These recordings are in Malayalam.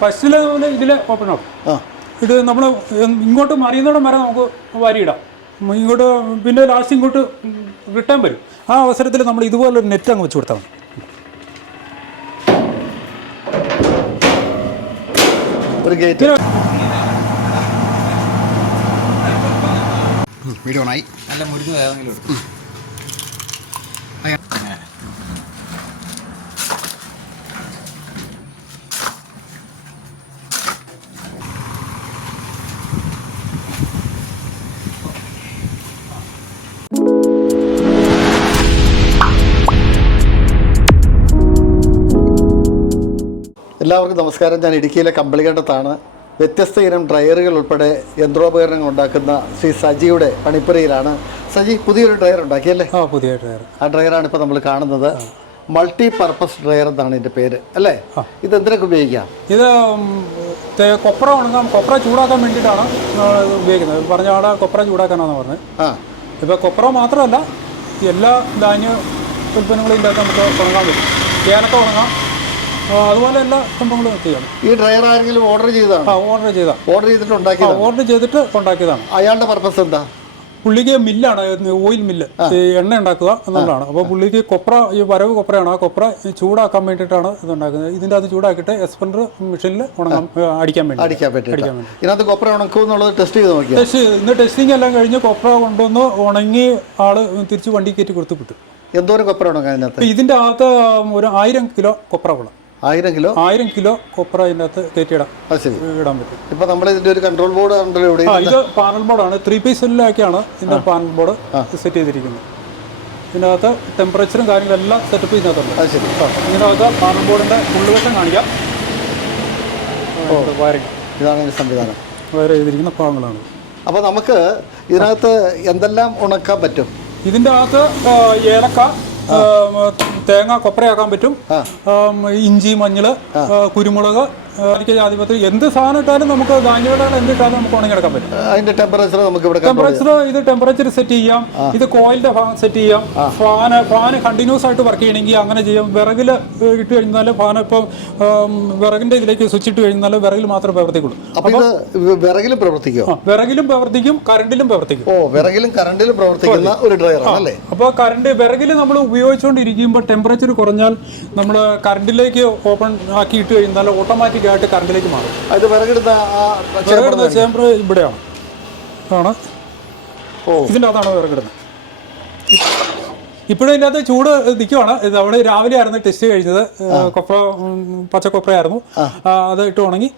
ഫസ്റ്റിൽ ഇതിൽ ഓപ്പൺ ആവും. ആ. ഇത് നമ്മൾ ഇങ്ങോട്ട് മറിയുന്നിടം വരെ നമുക്ക് വാരിയിടാം. ഇടാം ഇങ്ങോട്ട് പിന്നെ ലാസ്റ്റ് ഇങ്ങോട്ട് വിട്ടാൻ വരും. ആ അവസരത്തിൽ നമ്മൾ ഇതുപോലെ ഒരു നെറ്റ് അങ്ങ് വെച്ച് കൊടുത്താൽ മതി. ഒരു ഗേറ്റ് വീഡിയോ ആയി നല്ല മുരുന്ന് ഏതെങ്കിലും എല്ലാവർക്കും നമസ്കാരം. ഞാൻ ഇടുക്കിയിലെ കമ്പളികണ്ടത്താണ്. വ്യത്യസ്ത ഇനം ഡ്രയറുകൾ ഉൾപ്പെടെ യന്ത്രോപകരണങ്ങൾ ഉണ്ടാക്കുന്ന ശ്രീ സജിയുടെ പണിപ്പുരയിലാണ്. സജി പുതിയൊരു ഡ്രയർ ഉണ്ടാക്കിയല്ലേ ആ പുതിയ ഡ്രയർ. ആ ഡ്രയറാണ് ഇപ്പോൾ നമ്മൾ കാണുന്നത്. മൾട്ടി പർപ്പസ് ഡ്രയർ എന്നാണ് ഇതിന്റെ പേര് അല്ലേ? ഇത് എന്തിനൊക്കെ ഉപയോഗിക്കാം? ഇത് കൊപ്ര ഉണങ്ങാൻ കൊപ്ര ചൂടാക്കാൻ വേണ്ടിയിട്ടാണ് ഉപയോഗിക്കുന്നത്. പറഞ്ഞ ആടെ കൊപ്ര ചൂടാക്കാനാണെന്ന് പറഞ്ഞത് ആ. ഇപ്പോൾ കൊപ്ര മാത്രമല്ല എല്ലാ ധാന്യ ഉൽപ്പന്നങ്ങളും ഇതിന്റെ അകത്ത് നമുക്ക് ഉണങ്ങാൻ പറ്റും. ഏലക്ക ഉണങ്ങാം. അതുപോലെ എല്ലാ സംഭവങ്ങളും ചെയ്യണം. ഈ ഡ്രയർ ആരെങ്കിലും ഓർഡർ ചെയ്തതാണ്? ആ ഓർഡർ ചെയ്ത ഓർഡർ ചെയ്തിട്ട് ഉണ്ടാക്കി ഓർഡർ ചെയ്തിട്ട് ഉണ്ടാക്കിയതാണ്. അയാളുടെ പർപ്പസ് എന്താ? പുള്ളിക്ക് മില്ലാണ് ഓയിൽ മില്ല് ഈ എണ്ണ ഉണ്ടാക്കുക എന്നുള്ളതാണ്. അപ്പോൾ പുള്ളിക്ക് കൊപ്ര ഈ വരവ് കൊപ്രയാണ്. ആ കൊപ്ര ചൂടാക്കാൻ വേണ്ടിയിട്ടാണ് ഇത് ഉണ്ടാക്കുന്നത്. ഇതിന്റെ അത് ചൂടാക്കിയിട്ട് എക്സ്പെൻഡർ മെഷീനിൽ ഉണങ്ങാൻ അടിക്കാൻ വേണ്ടി. അടിക്കാൻ വേണ്ടി. ഇതിനകത്ത് കൊപ്ര ഉണക്കും എന്നുള്ളത് ടെസ്റ്റ് ചെയ്ത് നോക്കി ടെസ്റ്റ് ഇന്ന് ടെസ്റ്റിംഗ് എല്ലാം കഴിഞ്ഞ് കൊപ്ര കൊണ്ടുവന്ന് ഉണങ്ങി ആൾ തിരിച്ച് വണ്ടി കയറ്റി കൊടുത്ത് വിട്ടു. എന്തോരം കൊപ്ര ഉണങ്ങാൻ അതിനകത്ത് അപ്പോൾ ഇതിന്റെ അകത്ത് ഒരു ആയിരം കിലോ കൊപ്ര കൊള്ളാം. ആയിരം കിലോ? ആയിരം കിലോ കൊപ്ര അതിനകത്ത് കയറ്റിയിടാം. ശരി. ഇടാൻ പറ്റും. ഇപ്പൊ നമ്മൾ ഇതിന്റെ ഒരു കൺട്രോൾ ബോർഡ് ഉണ്ടല്ലോ ഇവിടെ. ഇത് പാനൽ ബോർഡാണ് ത്രീ പീസ് സെല്ലിലാക്കിയാണ് ഇതിന്റെ പാനൽ ബോർഡ് സെറ്റ് ചെയ്തിരിക്കുന്നത്. ഇതിനകത്ത് ടെമ്പറേച്ചറും കാര്യങ്ങളെല്ലാം സെറ്റപ്പ് ഇതിനകത്തുണ്ട്. അത് ശരി. ആ, ഇതിനകത്ത് പാനൽ ബോർഡിന്റെ ഉള്ളുവശം കാണിക്കാം. ഇതാണ് സംവിധാനം. വയർ ചെയ്തിരിക്കുന്ന ഭാഗങ്ങളാണ്. അപ്പോൾ നമുക്ക് ഇതിനകത്ത് എന്തെല്ലാം ഉണക്കാൻ പറ്റും? ഇതിന്റെ അകത്ത് ഏലക്ക തേങ്ങ കൊപ്രയാക്കാൻ പറ്റും. ഇഞ്ചി മഞ്ഞൾ കുരുമുളക് ജാതിപത്രി എന്ത് സാധനം ഇട്ടാലും നമുക്ക് ധാന്യവിളകൾ എന്തിട്ടാലും നമുക്ക് ഉണങ്ങിയെടുക്കാൻ പറ്റും. അതിന്റെ ടെമ്പറേച്ചർ നമുക്ക് ഇവിടെ ടെമ്പറേച്ചർ ഇത് ടെമ്പറേച്ചർ സെറ്റ് ചെയ്യാം. ഇത് കോയിലിന്റെ സെറ്റ് ചെയ്യാം. ഫാന് ഫാന് കണ്ടിന്യൂസ് ആയിട്ട് വർക്ക് ചെയ്യണമെങ്കിൽ അങ്ങനെ ചെയ്യാം. വിറകിൽ ഇട്ട് കഴിഞ്ഞാൽ ഫാൻ ഇപ്പം വിറകിന്റെ ഇതിലേക്ക് സ്വിച്ച് ഇട്ട് കഴിഞ്ഞാൽ വിറകിൽ മാത്രമേ പ്രവർത്തിക്കുള്ളൂ. അപ്പൊ ഇത് വിറകിലും പ്രവർത്തിക്കുമോ ആ, വിറകിലും പ്രവർത്തിക്കും കറണ്ടിലും പ്രവർത്തിക്കും. ഓ വിറകിലും കറണ്ടിലും പ്രവർത്തിക്കുന്ന ഒരു ഡ്രയർ അല്ലേ? അപ്പോൾ കറണ്ട് വിറകിൽ നമ്മൾ ഉപയോഗിച്ചുകൊണ്ടിരിക്കുമ്പോൾ ടെമ്പറേച്ചർ കുറഞ്ഞാൽ നമ്മൾ കറണ്ടിലേക്ക് ഓപ്പൺ ആക്കി ഇട്ട് കഴിഞ്ഞാൽ ഓട്ടോമാറ്റിക് ആയിട്ട് കറണ്ടിലേക്ക് മാറും. അത് വിറകിടുന്ന ആ വിറകിടുന്ന ചേമ്പർ ഇവിടെയാണ്. ആണ്. ഓ. ഇതിന്റെ അതാണ് വിറകിടുന്നത് ഇപ്പോഴും ഇതിനകത്ത് ചൂട് നിൽക്കുവാണ് അവിടെ രാവിലെ ആയിരുന്നു ടെസ്റ്റ് കഴിഞ്ഞത് കൊപ്ര പച്ച കൊപ്രയായിരുന്നു അത് ഇട്ട് ഉണങ്ങി.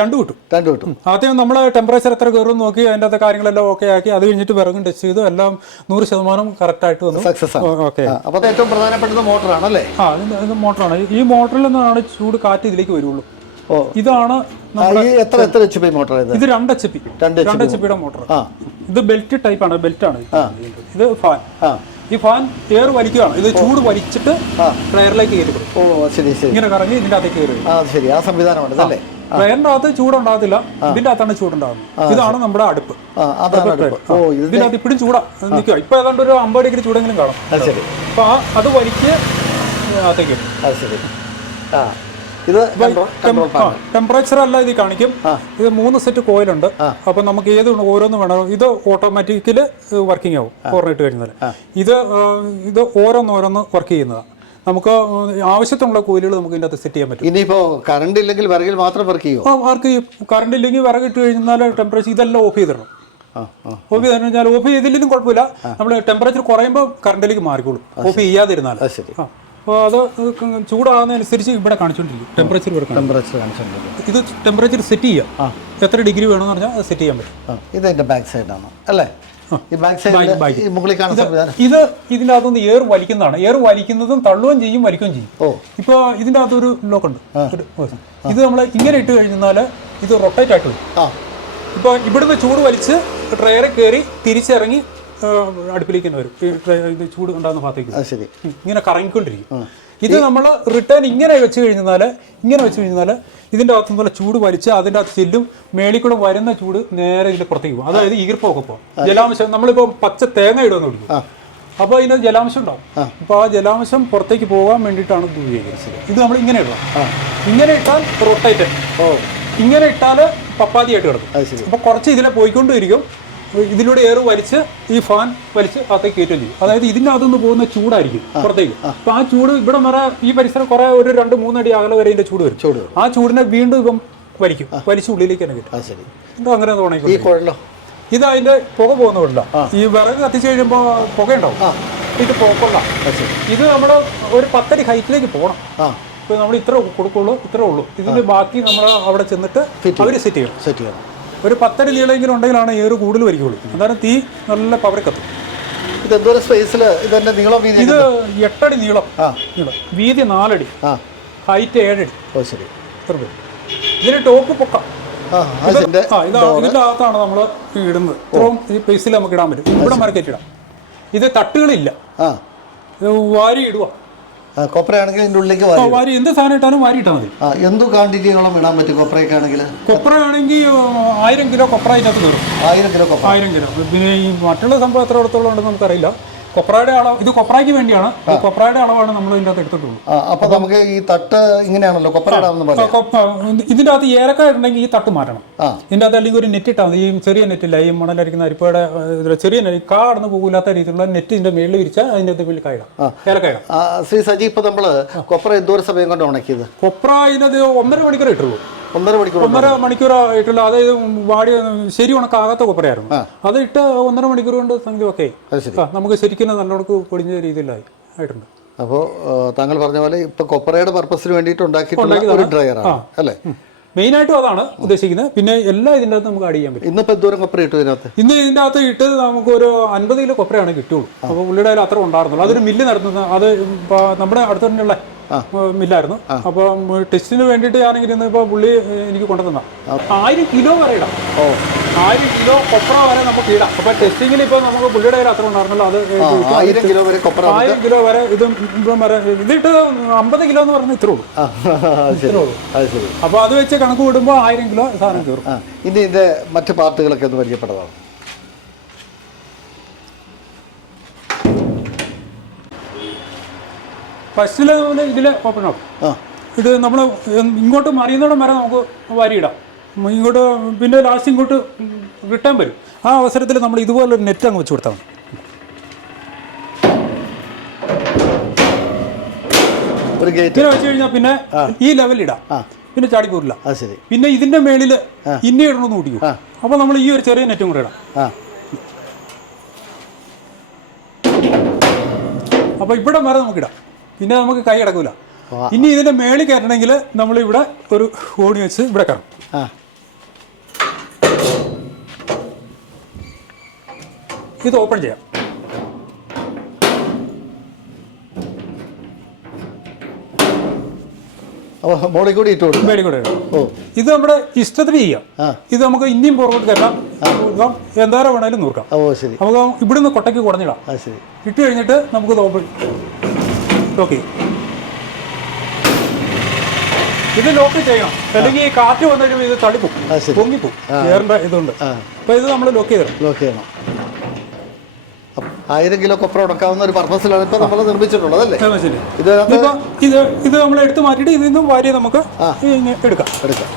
രണ്ടു കിട്ടും രണ്ടു കിട്ടും ആദ്യം നമ്മൾ ടെമ്പറേച്ചർ എത്ര കയറും നോക്കി അതിന്റെ അകത്തെ കാര്യങ്ങളെല്ലാം ഓക്കെ ആക്കി. അത് കഴിഞ്ഞിട്ട് വിറകും ടെസ്റ്റ് ചെയ്തു. എല്ലാം നൂറ് ശതമാനം കറക്റ്റ് ആയിട്ട് വന്നു. സക്സസ് ഓക്കെ അപ്പൊ ഏറ്റവും പ്രധാനപ്പെട്ടത് മോട്ടറാണ് അല്ലേ ആ മോട്ടറാണ് ഈ മോട്ടറിൽ നിന്നാണ് ചൂട് കാറ്റ് ഇതിലേക്ക് വരുള്ളൂ. ഇതാണ് എത്ര എത്ര എച്ച് പി മോട്ടർ ഇത്? രണ്ട് എച്ച് പി രണ്ട് എച്ച് പിയുടെ മോട്ടർ ഇത് ബെൽറ്റ് ടൈപ്പ് ആണ് ബെൽറ്റ് ആണ്. ഇത് ഫാൻ ഈ ഫാൻ എയർ വലിക്കുകയാണ്. ഇത് ചൂട് വലിച്ചിട്ട് ടയറിലേക്ക് കയറി ഓ ശരി ശരി. ഇങ്ങനെ കറങ്ങി ഇതിന്റെ അകത്തേക്ക് കയറി വരും. ആ ശരി. ആ സംവിധാനമാണ് ഇതല്ലേ? ടയറിന്റെ അകത്ത് ചൂടുണ്ടാകത്തില്ല. ഇതിന്റെ അകത്താണ് ചൂടുണ്ടാകുന്നത്. ഇതാണ് നമ്മുടെ അടുപ്പ്. ഓ ഇതിന്റെ അകത്ത് ഇപ്പോഴും ചൂടാ. നിൽക്കുക ഇപ്പൊ ഏതാണ്ട് ഒരു അമ്പത് ഡിഗ്രി ചൂടെങ്കിലും കാണും. അപ്പൊ അത് വലിച്ച് അകത്തേക്ക് ഇടും. അത് ശരി. ആ. ഇത് ടെമ്പറേച്ചർ അല്ല ഇത് കാണിക്കും. ഇത് മൂന്ന് സെറ്റ് കോയിലുണ്ട് അപ്പൊ നമുക്ക് ഏത് ഓരോന്ന് വേണം. ഇത് ഓട്ടോമാറ്റിക്കൽ വർക്കിംഗ് ആവും ഓർണിട്ട് കഴിഞ്ഞാൽ ഇത് ഇത് ഓരോന്നോരോന്ന് വർക്ക് ചെയ്യുന്നതാണ് നമുക്ക് ആവശ്യത്തിനുള്ള കൂലികൾ നമുക്ക് ഇതിന്റെ അകത്ത് സെറ്റ് ചെയ്യാൻ പറ്റും. ഇനിയിപ്പോ കറണ്ട് ഇല്ലെങ്കിൽ വിറകിൽ മാത്രം വർക്ക് ചെയ്യുമോ ആ വർക്ക് ചെയ്യും. കറണ്ട് ഇല്ലെങ്കിൽ വിറക് ഇട്ട് കഴിഞ്ഞാൽ ടെമ്പറേച്ചർ ഇതെല്ലാം ഓഫ് ചെയ്തിടണം. ഓഫ് ചെയ്ത് കഴിഞ്ഞാൽ ഓഫ് ചെയ്തില്ലെങ്കിലും കുഴപ്പമില്ല. നമ്മൾ ടെമ്പറേച്ചർ കുറയുമ്പോൾ കറണ്ടിലേക്ക് മാറിക്കോളും. ഓഫ് ചെയ്യാതിരുന്നാൽ ശരി. ആ. അപ്പോൾ അത് ചൂടാകുന്നതനുസരിച്ച് ഇവിടെ കാണിച്ചുകൊണ്ടിരിക്കും ടെമ്പറേച്ചർ ഇവിടെ ടെമ്പറേച്ചർ കാണിച്ചുകൊണ്ടിരിക്കും ഇത് ടെമ്പറേച്ചർ സെറ്റ് ചെയ്യാം. എത്ര ഡിഗ്രി വേണമെന്ന് പറഞ്ഞാൽ അത് സെറ്റ് ചെയ്യാൻ പറ്റും. ഇത് അതിന്റെ ബാക്ക് സൈഡാണ് അല്ലേ? ഈ ബാക്ക് മുകളിൽ കാണുന്ന ഇത് ഇതിന്റെ അകത്തുനിന്ന് എയർ വലിക്കുന്നതാണ്. എയർ വലിക്കുന്നതും തള്ളുകയും ചെയ്യും വലിക്കുകയും ചെയ്യും. ഓ. ഇപ്പോൾ ഇതിന്റെ അകത്തൊരു ലോക്കുണ്ട് ഒരു ബോക്സ്. ഇത് നമ്മൾ ഇങ്ങനെ ഇട്ട് കഴിഞ്ഞാൽ ഇത് റൊട്ടേറ്റ് ആയിട്ട് വരും. ആ. ഇപ്പോൾ ഇവിടുന്ന് ചൂട് വലിച്ച് ട്രെയറിൽ കയറി തിരിച്ചിറങ്ങി അടുപ്പിലേക്ക് തന്നെ വരും. ഇത് ചൂട് ഉണ്ടാകുന്ന ഭാഗത്തേക്ക് ശരി. ഇങ്ങനെ കറങ്ങിക്കൊണ്ടിരിക്കും. ഇത് നമ്മൾ റിട്ടേൺ ഇങ്ങനെ വെച്ച് കഴിഞ്ഞാൽ ഇങ്ങനെ വെച്ച് കഴിഞ്ഞാൽ ഇതിന്റെ അകത്തു നിന്നുള്ള ചൂട് വലിച്ച് അതിന്റെ അകത്ത് ചെല്ലും മേളിൽ കൂടെ വരുന്ന ചൂട് നേരെ ഇതിന്റെ പുറത്തേക്ക് പോകും. അതായത് ഈർപ്പമൊക്കെ പോകും ജലാംശം നമ്മളിപ്പോൾ പച്ച തേങ്ങ ഇടുമെന്ന് ആ. അപ്പോൾ അതിന് ജലാംശം ഉണ്ടാവും. അപ്പോൾ ആ ജലാംശം പുറത്തേക്ക് പോകാൻ വേണ്ടിയിട്ടാണ് ഇത് ഉപയോഗിക്കുന്നത്. ഇത് നമ്മൾ ഇങ്ങനെ ഇടണം. ഇങ്ങനെ ഇട്ടാൽ റൊട്ടേറ്റ് ഓ. ഇങ്ങനെ ഇട്ടാൽ പപ്പാതിയായിട്ട് കിടക്കും. അപ്പൊ അപ്പോൾ കുറച്ച് ഇതിലെ പോയിക്കൊണ്ടിരിക്കും. ഇതിലൂടെ എയർ വലിച്ച് ഈ ഫാൻ വലിച്ച് അകത്തേക്ക് കയറ്റുകയും ചെയ്യും. അതായത് ഇതിന്റെ അകത്തുനിന്ന് പോകുന്ന ചൂടായിരിക്കും പുറത്തേക്ക്. അപ്പോൾ ആ ചൂട് ഇവിടെ വരെ ഈ പരിസരം കുറേ ഒരു രണ്ട് മൂന്നടി അകലെ വരെ ഇതിന്റെ ചൂട് വരും. ചൂട് ആ ചൂടിനെ വീണ്ടും ഇപ്പം വലിക്കും. വലിച്ച് ഉള്ളിലേക്ക് തന്നെ കിട്ടും ശരി. എന്താ അങ്ങനെ ഈ കുഴലോ ഇത് അതിന്റെ പുക പോകുന്നതല്ല ഈ വിറക് കത്തിച്ച് കഴിയുമ്പോൾ പുകയുണ്ടാവും. ഉണ്ടാവും ഇത് പുകക്കൊള്ള അത് ഇത് നമ്മൾ ഒരു പത്തടി ഹൈറ്റിലേക്ക് പോകണം. ആ. ഇപ്പോൾ നമ്മൾ ഇത്ര കൊടുക്കുള്ളൂ ഇത്രേ ഉള്ളൂ. ഇതിന് ബാക്കി നമ്മൾ അവിടെ ചെന്നിട്ട് അവർ സെറ്റ് ചെയ്യണം സെറ്റ് ചെയ്യണം. ഒരു പത്തടി നീളമെങ്കിലും ഉണ്ടെങ്കിലാണ് ഏറ് കൂടുതൽ വരികയുള്ളൂ എന്തായാലും തീ നല്ല പവർ കത്തും ഇത് എന്തോരം സ്പേസിൽ ഇതെന്റെ നീളം വീതി ഇത് എട്ടടി നീളം. നീളം. വീതി നാലടി. ഹൈറ്റ് ഏഴടി. ഓ ശരി. ഇതിന് ടോപ്പ് പൊക്കം. ഇതിന്റെ അകത്താണ് നമ്മൾ ഇടുന്നത്. ഇത്രയും ഈ പേസിൽ നമുക്ക് ഇടാൻ പറ്റും. ഇവിടെ മാർക്കറ്റ് ഇടാം. ഇത് തട്ടുകളില്ല. ഇത് വാരി ഇടുക കൊപ്രയാണെങ്കിൽ ഇതിന്റെ ഉള്ളിലേക്ക് വരും വാരി എന്ത് സാധനം ഇട്ടാലും വാരി ഇട്ടാൽ മതി. എന്ത് എന്തു ക്വാണ്ടിറ്റിയോളം ഇടാൻ പറ്റും കൊപ്രയൊക്കെ ആണെങ്കിൽ കൊപ്ര ആണെങ്കിൽ ആയിരം കിലോ കൊപ്ര ഇതിനകത്ത് കയറും. ആയിരം കിലോ കൊപ്ര. ആയിരം കിലോ. പിന്നെ ഈ മറ്റുള്ള സംഭവം എത്ര ഇടത്തോളം ഉണ്ടെന്ന് നമുക്കറിയില്ല. കൊപ്രയുടെ അളവ് ഇത് കൊപ്രയ്ക്ക് വേണ്ടിയാണ്. കൊപ്രയുടെ അളവാണ് നമ്മൾ ഇതിന്റെ അകത്ത് എടുത്തിട്ടുള്ളൂ അപ്പൊ നമുക്ക് ഈ തട്ട് ഇങ്ങനെയാണല്ലോ ഇതിന്റെ അകത്ത് ഏലക്കായ ഉണ്ടെങ്കിൽ ഈ തട്ട് മാറ്റണം. ഇതിന്റെ അകത്ത് അല്ലെങ്കിൽ ഒരു നെറ്റ് ഇട്ടാൽ മതി. ഈ ചെറിയ നെറ്റില്ല ഈ മണലരിക്കുന്ന അരിപ്പയുടെ ചെറിയ നെറ്റ് കാ കടന്നു പോകില്ലാത്ത രീതിയിലുള്ള നെറ്റ് ഇതിന്റെ മേളിൽ വിരിച്ച അതിന്റെ അകത്ത് വലിയ കായിടാം ഏലക്കായ. ശ്രീ സജി ഇപ്പൊ നമ്മൾ കൊപ്ര എന്തോരം സമയം കൊണ്ട് ഉണക്കിയത്? കൊപ്ര ഇതിനത് ഒന്നര മണിക്കൂർ ഇട്ടുള്ളൂ. ഒന്നര മണിക്കൂർ ഒന്നര മണിക്കൂർ ആയിട്ടുള്ള അതായത് വാടി ശരി ഉണക്കാകാത്ത കൊപ്രയായിരുന്നു അത് ഇട്ട് ഒന്നര മണിക്കൂർ കൊണ്ട് സംഗതി ഓക്കെ നമുക്ക് ശരിക്കും നല്ലോണക്ക് പൊടിഞ്ഞ രീതിയിലായി ആയിട്ടുണ്ട്. അപ്പോൾ താങ്കൾ പറഞ്ഞ പോലെ ഇപ്പൊ കൊപ്രയുടെ പർപ്പസിന് വേണ്ടിയിട്ട് ഉണ്ടാക്കിയിട്ടുള്ള ഒരു ഡ്രയർ ആണ് അല്ലേ? മെയിനായിട്ടും അതാണ് ഉദ്ദേശിക്കുന്നത്. പിന്നെ എല്ലാം ഇതിന്റെ അകത്ത് നമുക്ക് ആഡ് ചെയ്യാൻ പറ്റും. ഇന്നിപ്പോ എന്തോരം കൊപ്ര ഇട്ടു ഇതിനകത്ത്? ഇന്ന് ഇതിന്റെ അകത്ത് ഇട്ട് നമുക്ക് ഒരു അൻപത് കിലോ കൊപ്രയാണ് കിട്ടുള്ളൂ. അപ്പോൾ പുള്ളിയുടെ അത്ര ഉണ്ടായിരുന്നുള്ളൂ. അതൊരു മില്ല് നടത്തുന്നത് അത് നമ്മുടെ അടുത്തുള്ള മില്ലായിരുന്നു. അപ്പോൾ ടെസ്റ്റിന് വേണ്ടിയിട്ട് ഞാനിങ്ങനെ ഇന്നിപ്പോൾ പുള്ളി എനിക്ക് കൊണ്ടുതന്ന ആയിരം കിലോ വരെ ഇടാം. ഓ. ആയിരം കിലോ കൊപ്ര വരെ നമുക്ക് ഇടാം. അപ്പോൾ ടെസ്റ്റിങ്ങിൽ ഇപ്പോൾ നമുക്ക് പുള്ളിയുടെ കയ്യിൽ അത്ര ഉണ്ടായിരുന്നല്ലോ. അത് ആയിരം കിലോ വരെ കൊപ്ര ആയിരം കിലോ വരെ ഇത് ഇപ്പം വരെ ഇതിട്ട് അമ്പത് കിലോ എന്ന് പറഞ്ഞാൽ ഇത്രേ ഉള്ളൂ. അപ്പൊ അത് വെച്ച് കണക്ക് കൂടുമ്പോൾ ആയിരം കിലോ സാധനം തീർക്കും. ഇനി ഇതിന്റെ മറ്റു പാർട്ടുകളൊക്കെ ഒന്ന് പരിചയപ്പെട്ടതാണ്? ഫസ്റ്റിൽ ഇതിൽ ഓപ്പൺ ആക്കും ആ. ഇത് നമ്മൾ ഇങ്ങോട്ട് മറിയുന്നിടം വരെ നമുക്ക് വാരിയിടാം. ഇങ്ങോട്ട് പിന്നെ ലാസ്റ്റ് ഇങ്ങോട്ട് റിട്ടേൺ വരും ആ അവസരത്തിൽ നമ്മൾ ഇതുപോലൊരു നെറ്റ് അങ്ങ് വെച്ച് കൊടുത്താൽ മതി. ഒരു ഇങ്ങനെ വെച്ച് കഴിഞ്ഞാൽ പിന്നെ ഈ ലെവലിൽ ഇടാം. പിന്നെ ചാടിക്കൂരില്ല അത് ശരി. പിന്നെ ഇതിന്റെ മേളിൽ ഇന്ന ഇടണമെന്ന് കൂട്ടിക്കും. അപ്പൊ നമ്മൾ ഈ ഒരു ചെറിയ നെറ്റും കൂടെ ഇടാം. അപ്പൊ ഇവിടെ വരെ നമുക്ക് ഇടാം പിന്നെ നമുക്ക് കൈ അടക്കൂല. ഇനി ഇതിന്റെ മേളിൽ കയറണമെങ്കിൽ നമ്മൾ ഇവിടെ ഒരു ഓണി വെച്ച് ഇവിടെ കയറും. ഇത് ഓപ്പൺ ചെയ്യാം. മോളിൽ കൂടി ഇട്ട് കൊടുക്കും. മേളിൽ കൂടെ ഓ. ഇത് നമ്മുടെ ഇഷ്ടത്തിന് ചെയ്യാം. ഇത് നമുക്ക് ഇനിയും പുറകോട്ട് തരാം നോക്കാം എന്താരോ വേണേലും നോക്കാം ഓ ശരി. നമുക്ക് ഇവിടുന്ന് കൊട്ടയ്ക്ക് കുടഞ്ഞിടാം. അത് ശരി. ഇട്ട് കഴിഞ്ഞിട്ട് നമുക്ക് ഓപ്പൺ ലോക്ക് ഇത് ലോക്ക് ചെയ്യണം അല്ലെങ്കിൽ ഈ കാറ്റ് വന്നു കഴിയുമ്പോൾ ഇത് തള്ളിപ്പോവും പൊങ്ങിപ്പോ ശരി. പൊങ്ങിപ്പോവും എയറിന്റെ ഇതുണ്ട്. അപ്പൊ ഇത് നമ്മൾ ലോക്ക് ചെയ്യണം. ലോക്ക് ചെയ്യണം. ആയിരം കിലോ കൊപ്ര ഉടക്കാവുന്ന ഒരു പർപ്പസിലാണ് ഇപ്പൊ നമ്മൾ നിർമ്മിച്ചിട്ടുള്ളത് അല്ലേ? ഇത് ഇത് ഇത് നമ്മൾ എടുത്ത് മാറ്റിയിട്ട് ഇതിൽ നിന്നും വാരി നമുക്ക് എടുക്കാം. എടുക്കാം.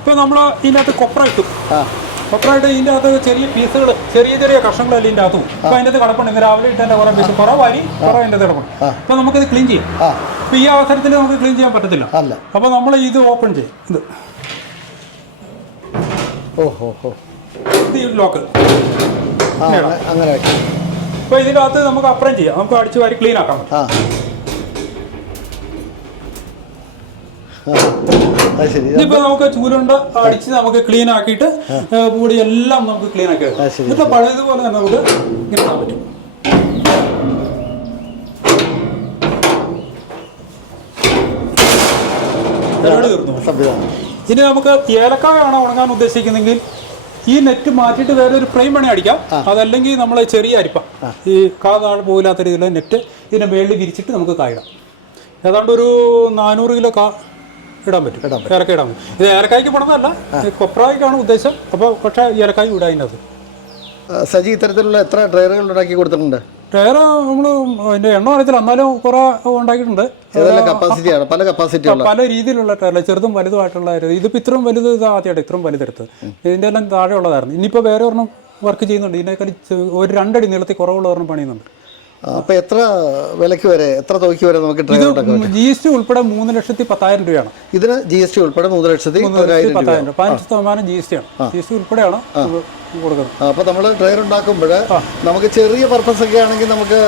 ഇപ്പൊ നമ്മൾ ഇതിനകത്ത് കൊപ്ര ഇട്ടു. കൊപ്ര ഇതിന്റെ അകത്ത് ചെറിയ പീസുകൾ ചെറിയ ചെറിയ കഷ്ണങ്ങളെല്ലാം ഇതിന്റെ അകത്തും. അപ്പൊ അതിന്റെ അകത്ത് കിടപ്പുണ്ട്. ഇന്ന് രാവിലെ ഇട്ടതിന്റെ കുറേ പീസ് കുറവ് അരി കുറവ് അതിന്റെ കിടപ്പുണ്ട്. അപ്പൊ നമുക്കിത് ക്ലീൻ ചെയ്യാം. ആ. അപ്പൊ ഈ അവസരത്തിൽ നമുക്ക് ക്ലീൻ ചെയ്യാൻ പറ്റത്തില്ല. അല്ല. അപ്പൊ നമ്മൾ ഇത് ഓപ്പൺ ചെയ്യും. ഇത്. ഓഹോ ഹോ ഇത് ലോക്ക് അങ്ങനെ- അപ്പോൾ ഇതിന്റെ അകത്ത് നമുക്ക് അപ്പുറം ചെയ്യാം. നമുക്ക് അടിച്ച് വാരി ക്ലീൻ ആക്കാം ഇനിയിപ്പോ നമുക്ക് ചൂരണ്ട അടിച്ച് നമുക്ക് ക്ലീൻ ആക്കിയിട്ട് കൂടി എല്ലാം നമുക്ക് ക്ലീൻ ആക്കി ഇപ്പൊ പഴയതുപോലെ തന്നെ നമുക്ക് കിട്ടാൻ പറ്റും. ഇനി നമുക്ക് ഏലക്കായാണ് ഉണങ്ങാൻ ഉദ്ദേശിക്കുന്നെങ്കിൽ ഈ നെറ്റ് മാറ്റിയിട്ട് വേറെ ഒരു ഫ്രെയിം വേണേ അടിക്കാം. അതല്ലെങ്കിൽ നമ്മൾ ചെറിയ അരിപ്പ ഈ കാ താഴെ പോകില്ലാത്ത രീതിയിലുള്ള നെറ്റ് ഇതിനെ മേളിൽ വിരിച്ചിട്ട് നമുക്ക് കായിടാം. ഏതാണ്ട് ഒരു നാനൂറ് കിലോ കാ ഇടാൻ പറ്റും. ഏലക്ക ഇടാൻ പറ്റും. ഇത് ഏലക്കായ്ക്ക് പണതല്ല കൊപ്രായിക്കാണ് ഉദ്ദേശം. അപ്പോൾ പക്ഷേ ഏലക്കായ് ഇടാനത് അതിനകത്ത് സജി ഇത്തരത്തിലുള്ള എത്ര ഡ്രയറുകൾ ഉണ്ടാക്കി കൊടുത്തിട്ടുണ്ട്? ടയർ നമ്മൾ അതിന്റെ എണ്ണം അറിയത്തില്ല. എന്നാലും കുറെ ഉണ്ടാക്കിയിട്ടുണ്ട്. കപ്പാസിറ്റിയാണ് പല കപ്പാസിറ്റി പല രീതിയിലുള്ള ടയർ ചെറുതും വലുതുമായിട്ടുള്ള ഇതിപ്പോൾ ഇതിപ്പോ ഇത്രയും വലുത് ഇത് ആദ്യമായിട്ട് ഇത്രയും വലുതെടുത്ത് ഇതിന്റെ എല്ലാം താഴെ ഉള്ളതായിരുന്നു ഇനിയിപ്പോ വേറെ ഒരെണ്ണം വർക്ക് ചെയ്യുന്നുണ്ട്. ഇതിനേക്കാൾ ഒരു രണ്ടടി നീളത്തിൽ കുറവുള്ള ഒരെണ്ണം പണിയുന്നുണ്ട്. അപ്പോൾ എത്ര വിലക്ക് വരെ എത്ര തുകയ്ക്ക് വരെ നമുക്ക് ജി എസ് ടി ഉൾപ്പെടെ മൂന്ന് ലക്ഷത്തി പത്തായിരം രൂപയാണ്. ഇതിന് ജി എസ് ടി ഉൾപ്പെടെ മൂന്ന് ലക്ഷത്തി പത്തായിരം രൂപ. പതിനഞ്ച് ശതമാനം ജി എസ് ടി ആണ്. ജി എസ് ടി ഉൾപ്പെടെയാണ് അപ്പൊ കൊടുക്കുന്നത് നമ്മൾ ഡ്രൈവർ ഉണ്ടാക്കുമ്പോൾ നമുക്ക് ചെറിയ പർപ്പസ് ഒക്കെ ആണെങ്കിൽ നമുക്ക്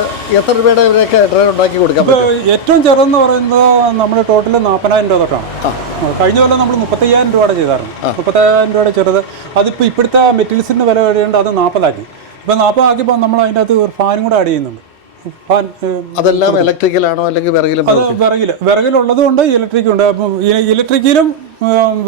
എത്ര രൂപയുടെ വരെയൊക്കെ ഡ്രൈവർ ഉണ്ടാക്കി കൊടുക്കാം ഏറ്റവും ചെറുതെന്ന് പറയുന്നത് നമ്മൾ ടോട്ടൽ നാൽപ്പതിനായിരം രൂപ തൊട്ടാണ്. കഴിഞ്ഞ കൊല്ലം നമ്മൾ മുപ്പത്തയ്യായിരം രൂപയുടെ ചെയ്തായിരുന്നു. മുപ്പത്തയ്യായിരം രൂപയുടെ ചെറുത്. അതിപ്പോൾ ഇപ്പോഴത്തെ മെറ്റീരിയൽസിന്റെ വില കഴിയേണ്ട അത് നാൽപ്പതാക്കി ഇപ്പം നാൽപ്പതാക്കിയപ്പോൾ നമ്മൾ അതിന്റെ അകത്ത് ഒരു ഫാനും കൂടെ ആഡ് ചെയ്യുന്നുണ്ട്. അതെല്ലാം ഇലക്ട്രിക്കൽ ആണോ അല്ലെങ്കിൽ വിറകിലും അത് വിറകിൽ വിറകിലുള്ളത് കൊണ്ട് ഇലക്ട്രിക് ഉണ്ട് അപ്പം ഇലക്ട്രിക്കിലും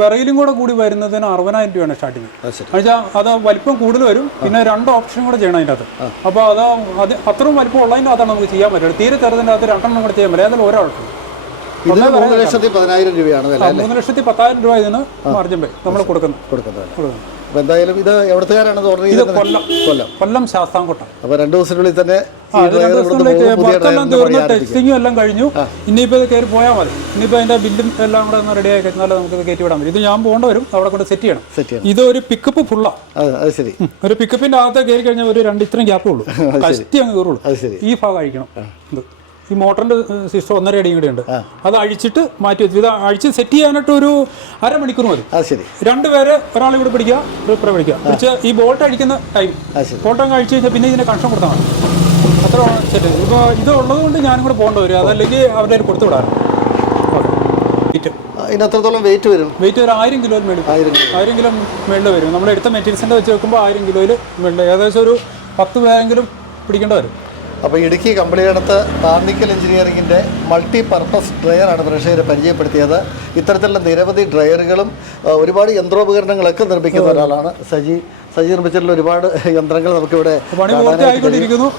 വിറകിലും കൂടെ കൂടി വരുന്നതിന് അറുപതിനായിരം രൂപയാണ് സ്റ്റാർട്ടിങ്. എന്നുവെച്ചാൽ അത് വലിപ്പം കൂടുതൽ വരും. പിന്നെ രണ്ട് ഓപ്ഷൻ കൂടെ ചെയ്യണം അതിന്റെ അകത്ത് അപ്പോൾ അത് അത് അത്രയും വലിപ്പം ഉള്ളതിന്റെ അകത്താണ് നമുക്ക് ചെയ്യാൻ പറ്റുള്ളൂ. തീരെ ചെറുതിന്റെ അകത്ത് രണ്ടെണ്ണം കൂടെ ചെയ്യാൻ പറ്റില്ല. അതിൽ ഒരാൾക്ക്. മൂന്ന് ലക്ഷത്തി പതിനായിരം രൂപയാണ് വില മൂന്ന് ലക്ഷത്തി പത്തായിരം രൂപ ഇതിന് മാർജിൻ പേ നമ്മൾ കൊടുക്കുന്നു. കൊടുക്കുന്നത് എന്തായാലും ഇത് എവിടത്തുകാരാണ് ഓർഡർ ചെയ്തത് കൊല്ലം. കൊല്ലം. കൊല്ലം ശാസ്താംകോട്ട. അപ്പോൾ രണ്ട് ദിവസത്തിനുള്ളിൽ തന്നെ വർക്കെല്ലാം തീർന്നു ടെസ്റ്റിങ്ങും എല്ലാം കഴിഞ്ഞു. ഇനിയിപ്പോൾ ഇത് കയറി പോയാൽ മതി. ഇനിയിപ്പോൾ അതിന്റെ ബില്ലും എല്ലാം കൂടെ ഒന്ന് റെഡി ആയി കഴിഞ്ഞാൽ നമുക്ക് ഇത് കയറ്റി വിടാൻ പറ്റും. ഇത് ഞാൻ പോകേണ്ട വരും. അവിടെ കൊണ്ട് സെറ്റ് ചെയ്യണം. ഇത് ഒരു പിക്കപ്പ് ഫുള്ളാ ശരി. ഒരു പിക്കപ്പിന്റെ അകത്ത് കയറി കഴിഞ്ഞാൽ ഒരു രണ്ട് ഇത്രയും ഗ്യാപ്പേ ഉള്ളൂ. കഷ്ടി അങ്ങ് കയറുള്ളൂ. ഈ ഭാഗം അഴിക്കണം. ഇത്. ഈ മോട്ടറിന്റെ സിസ്റ്റം ഒന്നര അടിയും കൂടെ ഉണ്ട്. അത് അഴിച്ചിട്ട് മാറ്റി വെച്ചു. ഇത് അഴിച്ച് സെറ്റ് ചെയ്യാനായിട്ട് ഒരു അരമണിക്കൂർ മതി. രണ്ടുപേരെ ശരി. ഇവിടെ ഒരാളെ ഇവിടെ പിടിക്കുക ഒരു പിടിക്കുക. പിടിച്ച് ഈ ബോൾട്ട് അഴിക്കുന്ന ടൈം അത് അഴിച്ചു ബോൾട്ട് അങ്ങ് അഴിച്ച് കഴിഞ്ഞാൽ പിന്നെ ഇതിനെ കണക്ഷൻ കൊടുത്താൽ മതി. അത്ര സെറ്റ് ഇപ്പോൾ ഇത് ഉള്ളത് കൊണ്ട് ഞാനും കൂടെ പോകേണ്ടി വരും. അതല്ലെങ്കിൽ അവരുടെ കയ്യിൽ കൊടുത്തു വിടാറ് വെയിറ്റ് വരും. വെയിറ്റ് ഒരു ആയിരം കിലോയിൽ മേളിൽ ആയിരം ആയിരം കിലോ മേളിൽ വരും. നമ്മൾ എടുത്ത മെറ്റീരിയൽസിന്റെ വെച്ച് നോക്കുമ്പോൾ ആയിരം കിലോയിൽ മേളിൽ ഏകദേശം ഒരു പത്ത് പേരെങ്കിലും പിടിക്കേണ്ടി വരും. അപ്പോൾ ഇടുക്കി കമ്പളിയടത്ത് കാർണിക്കൽ എഞ്ചിനീയറിങ്ങിന്റെ മൾട്ടി പർപ്പസ് ഡ്രയറാണ് പ്രേക്ഷകരെ പരിചയപ്പെടുത്തിയത്. ഇത്തരത്തിലുള്ള നിരവധി ഡ്രയറുകളും ഒരുപാട് യന്ത്രോപകരണങ്ങളൊക്കെ നിർമ്മിക്കുന്ന ഒരാളാണ് സജി. സജി നിർമ്മിച്ചിട്ടുള്ള ഒരുപാട് യന്ത്രങ്ങൾ നമുക്കിവിടെ പണി പൂർത്തിയായിക്കൊണ്ടിരിക്കുന്നു.